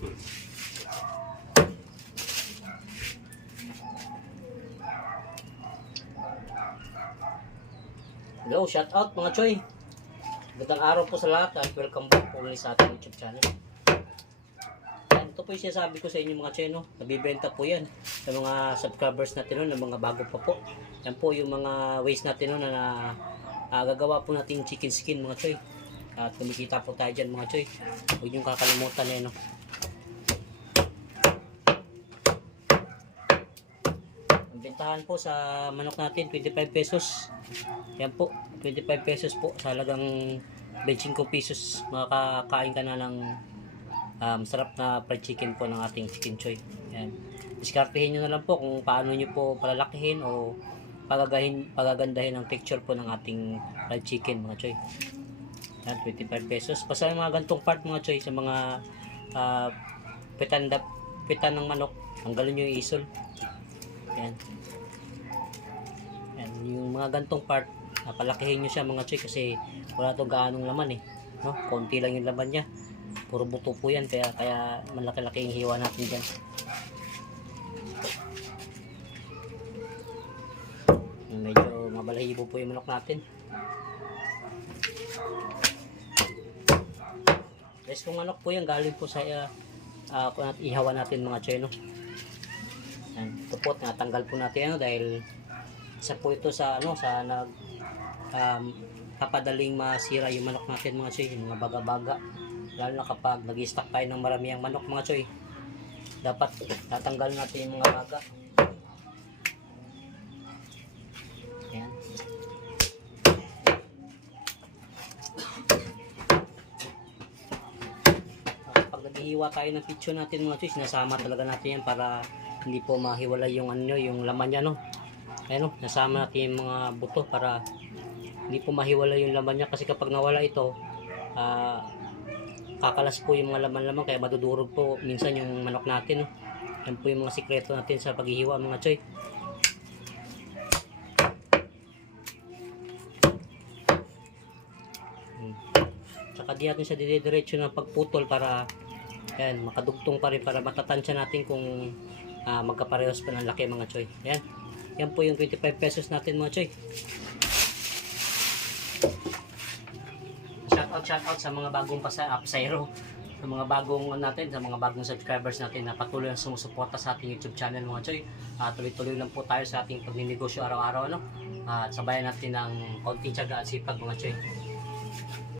Hello, shout out mga choy. Magandang araw po sa lahat at welcome back po ulit sa ating YouTube channel. Yan, ito po yung sinasabi ko sa inyo mga choy, no? Nabibenta po yan sa mga subscribers natin no, ng mga bago pa po. Yan po yung mga ways natin no, na, na ah, gagawa po natin chicken skin mga choy. At kumikita po tayo dyan mga choy. Huwag niyong kakalimutan eh, no? Ang bentahan po sa manok natin, 25 pesos. Yan po, 25 pesos po sa halagang 25 pesos makakain ka na ng um, sarap na fried chicken po ng ating chicken choy. Yan. Diskartehin nyo na lang po kung paano nyo po palalakihin o pagagahin, pagagandahin ang texture po ng ating fried chicken mga choy. Yan, 25 pesos. Basta mga gantong part mga choy sa mga uh, pitan, pitan ng manok, tanggalin nyo yung isol. Yan. Yan, yung mga gantong part, napalakihin nyo siya mga choy kasi wala to gaanong laman eh. No? Konti lang yung laman niya. Puro buto po yan kaya kaya malaki-laki yung hiwa natin diyan. Medyo mabalahibo po yung manok natin. Guys, kung manok po yan, galing po sa uh, uh, ihawa natin mga choy, no? Yan, ito po, natanggal po natin ano dahil isa po ito sa ano sa nag um, papadaling masira yung manok natin mga choy, yung mga baga-baga. Lalo na kapag nag-stock tayo ng marami ang manok mga choy. Dapat tatanggal natin yung mga baga. Yan. Naghihiwa tayo ng picture natin mga choy, sinasama talaga natin yan para hindi po mahiwalay yung ano yung laman niya no. Ayun, nasama natin yung mga buto para hindi po mahiwala yung laman niya kasi kapag nawala ito ah, kakalas po yung mga laman-laman kaya madudurog po minsan yung manok natin no? yan po yung mga sikreto natin sa paghihiwa mga choy Hmm. tsaka di natin siya didiretso ng pagputol para yan, makadugtong pa rin para matatansya natin kung ah, magkaparehos pa ng laki mga choy. Yan. Yan po yung 25 pesos natin mga choy. Shout out shout out sa mga bagong pasa upsayro sa mga bagong ano natin sa mga bagong subscribers natin na patuloy na sumusuporta sa ating YouTube channel mga choy. At tuloy-tuloy lang po tayo sa ating pagninegosyo araw-araw ano? At sabayan natin ng konting tiyaga at sipag mga choy